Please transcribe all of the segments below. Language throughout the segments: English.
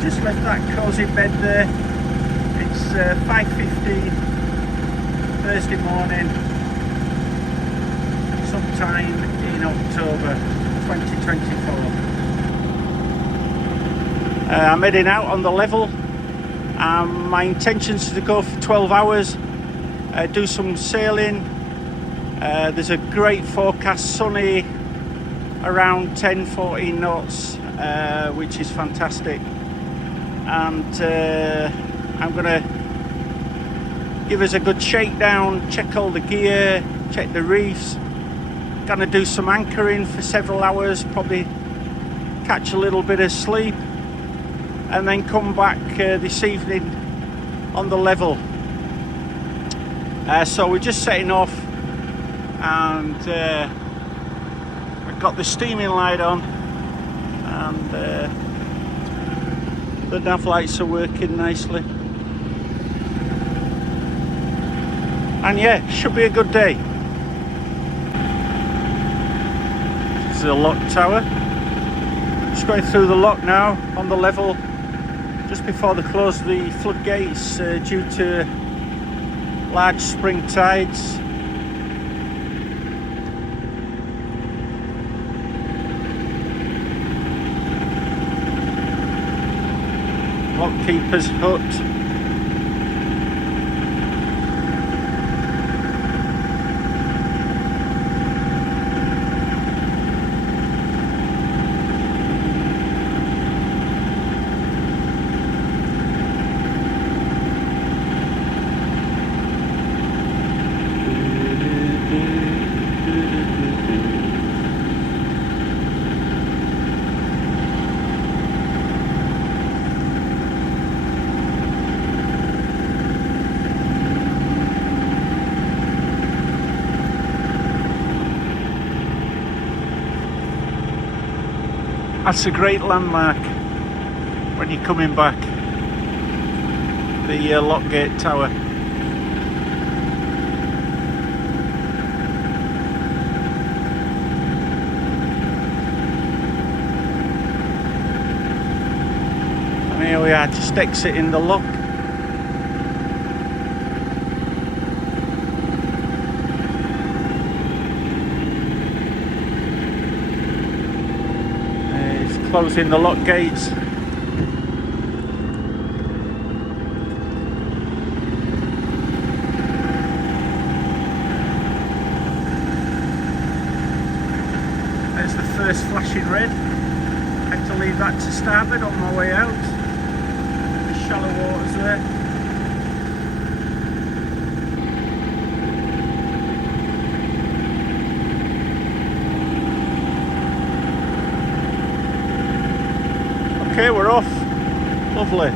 just left that cosy bed there. It's 5:15 Thursday morning, sometime in October 2024. I'm heading out on the level. My intention is to go for 12 hours, do some sailing. There's a great forecast, sunny, around 10-14 knots, which is fantastic. And I'm going to give us a good shakedown, check all the gear, check the reefs. Going to do some anchoring for several hours, probably catch a little bit of sleep, and then come back this evening on the level. So we're just setting off, and we've got the steaming light on, and the nav lights are working nicely. And yeah, should be a good day. This is the lock tower. Just going through the lock now on the level, just before they close the floodgates due to large spring tides. Lockkeeper's hut. That's a great landmark when you're coming back, the Lockgate Tower. And here we are, just exiting the lock. Closing the lock gates. There's the first flashing red. I had to leave that to starboard on my way out. The shallow waters there. Okay, we're off. Lovely.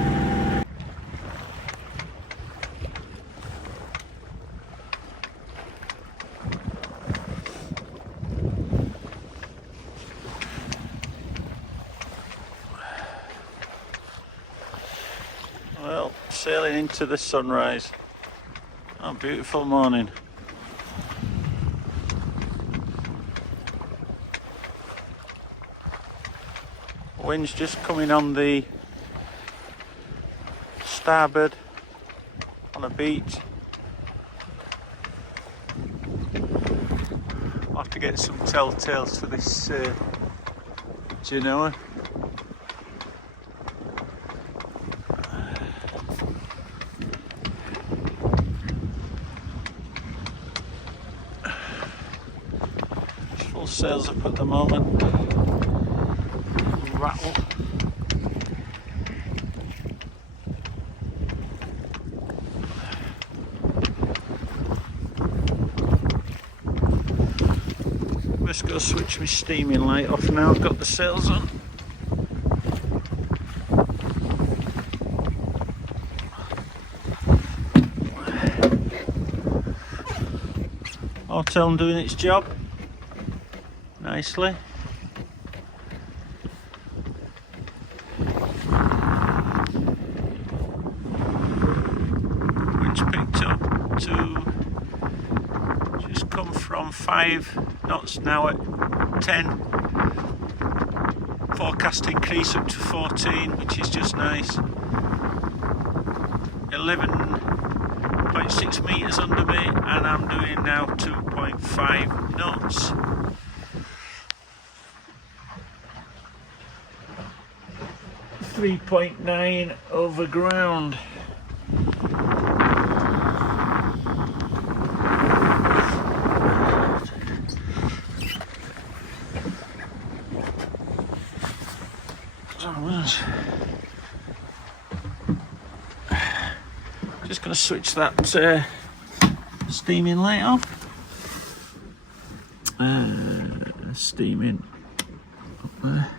Well, sailing into the sunrise. Oh, beautiful morning. Wind's just coming on the starboard on a beach. I'll have to get some telltales for this Genoa. Full sails up at the moment. Rattle. Just go switch my steaming light off now. I've got the sails on. Hotel doing its job nicely. From 5 knots now at 10, forecast increase up to 14, which is just nice. 11.6 metres under me, and I'm doing now 2.5 knots. .9 over ground. Just going to switch that steaming light off. Steaming up there.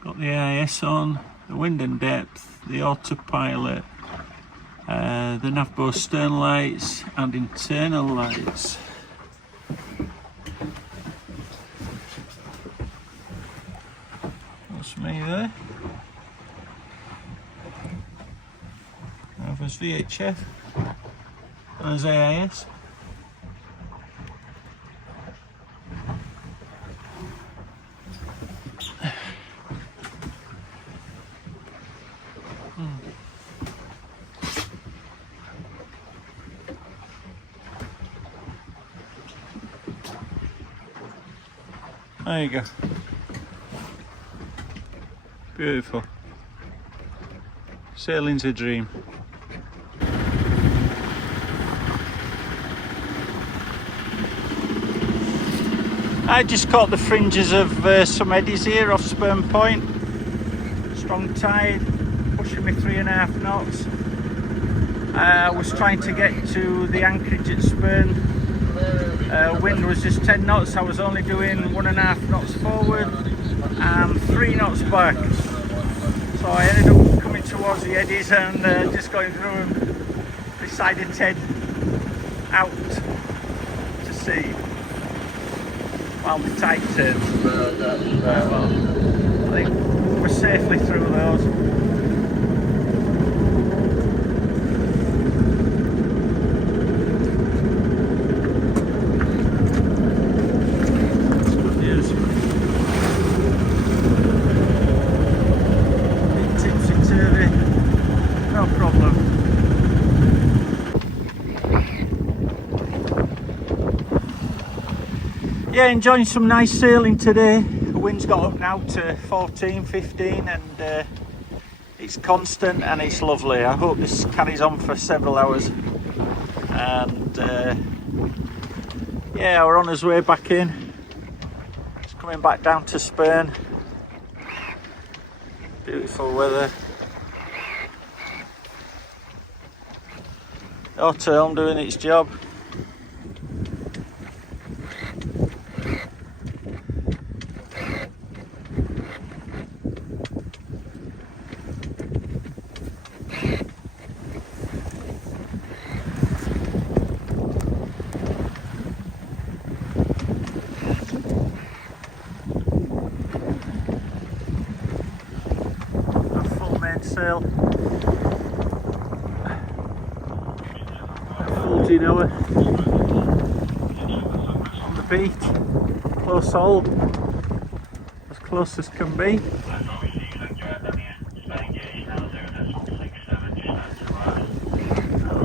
Got the AIS on, the wind and depth, the autopilot, the navbo stern lights and internal lights. That's me there. There's VHF and there's AIS. There you go. Beautiful. Sailing's a dream. I just caught the fringes of some eddies here off Spurn Point. Strong tide, pushing me 3.5 knots. I was trying to get to the anchorage at Spurn. Wind was just 10 knots. I was only doing 1.5 knots forward and 3 knots back. So I ended up coming towards the eddies and just going through them, decided to head out to sea while the tide turns. Well, I think we're safely through those. Yeah, enjoying some nice sailing today. The wind's got up now to 14, 15 and it's constant and it's lovely. I hope this carries on for several hours. And yeah, we're on his way back in. Just coming back down to Spurn. Beautiful weather. The auto doing its job. Sail 14 hour on the beat, close hold, as close as can be.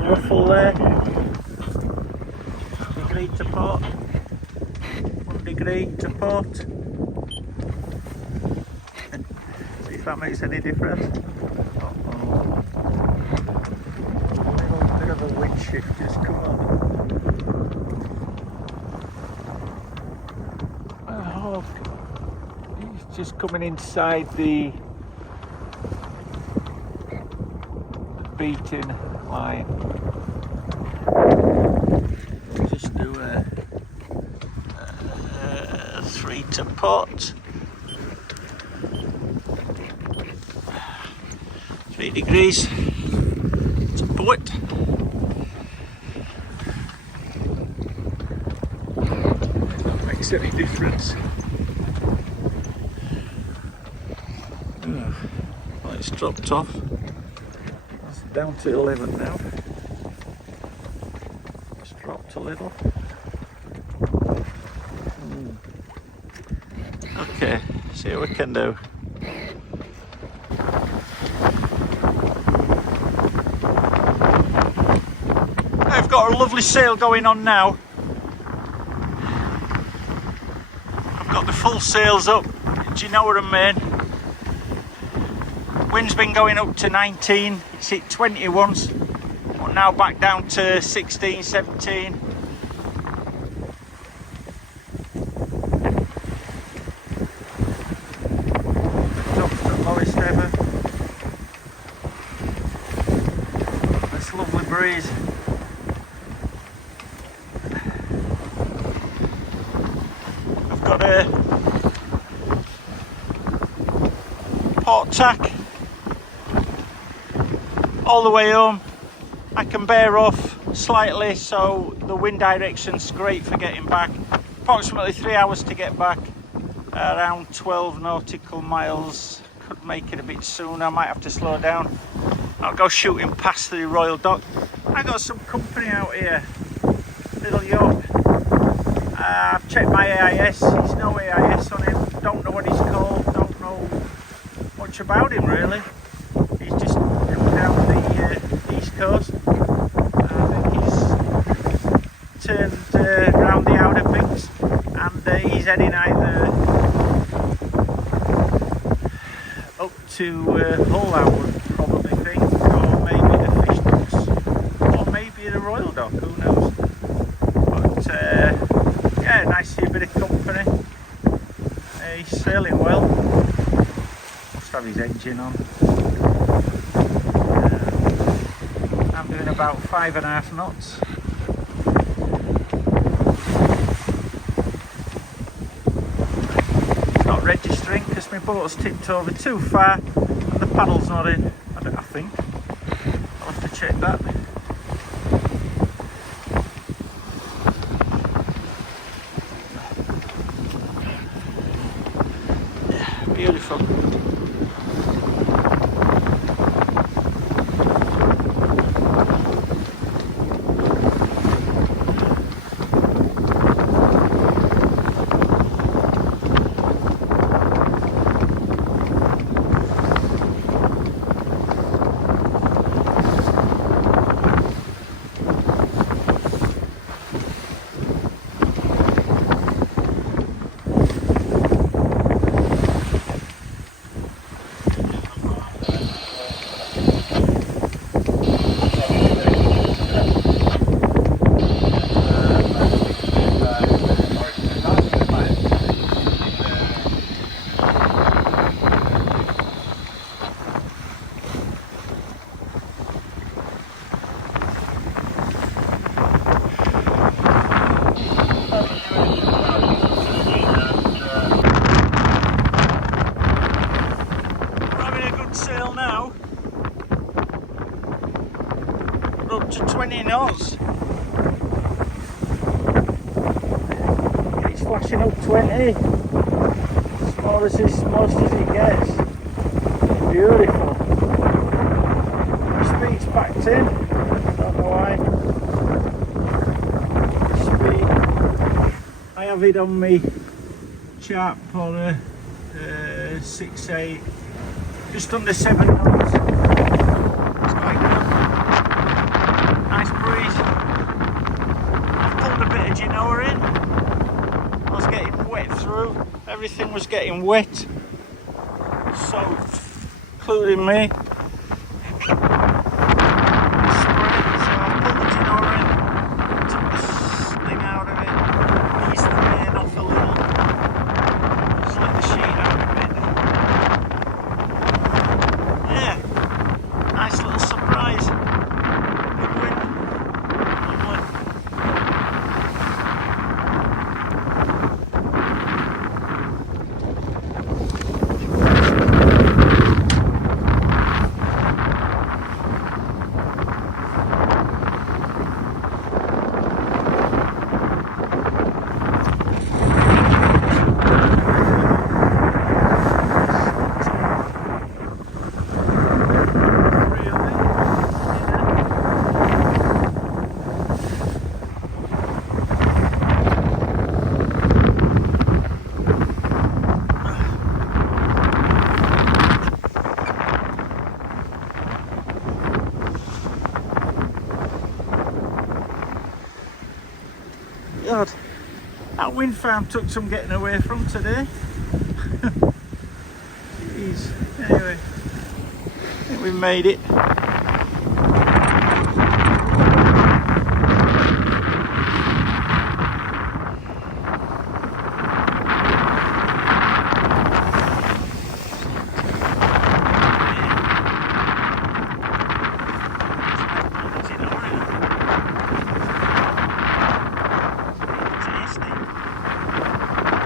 Ruffle there, degree to port, 1 degree to port. See if that makes any difference. The wind shift just come on. Oh, he's just coming inside the beating line. Just do a 3 to port. 3 degrees to port. Any difference. Well, it's dropped off. It's down to 11 now. It's dropped a little. Okay, see what we can do. I've got a lovely sail going on now. I've got the full sails up. Do you know what I mean? Wind's been going up to 19. It's hit 20 once, but now back down to 16, 17. Lowest ever. This lovely breeze. I've got a port tack all the way home. I can bear off slightly, so the wind direction's great for getting back. Approximately 3 hours to get back, around 12 nautical miles. Could make it a bit sooner, I might have to slow down. I'll go shooting past the Royal Dock. I got some company out here, little yacht. I've checked my AIS, there's no AIS on him, don't know what he's called, don't know much about him really. He's just come down the east coast. I think he's turned round the Outer Banks, and he's heading either up to Hull, I would probably think, or maybe the Fish Docks, or maybe the Royal Dock, who knows. But yeah, nice to see a bit of company. He's sailing well. Must have his engine on. I'm doing about 5.5 knots. Not registering because my boat's tipped over too far and the paddle's not in, I think. I'll have to check that. Yeah, beautiful. Up to 20 knots. It's flashing up 20. Most as it gets. Beautiful. The speed's backed in. Don't know why. The speed. I have it on me chart for 6.8. Just under 7 knots. It's quite good. Nice breeze. I've pulled a bit of Genoa in. I was getting wet through. Everything was getting wet. So, including me. wind farm took some getting away from today. Jeez. Anyway, I think we made it.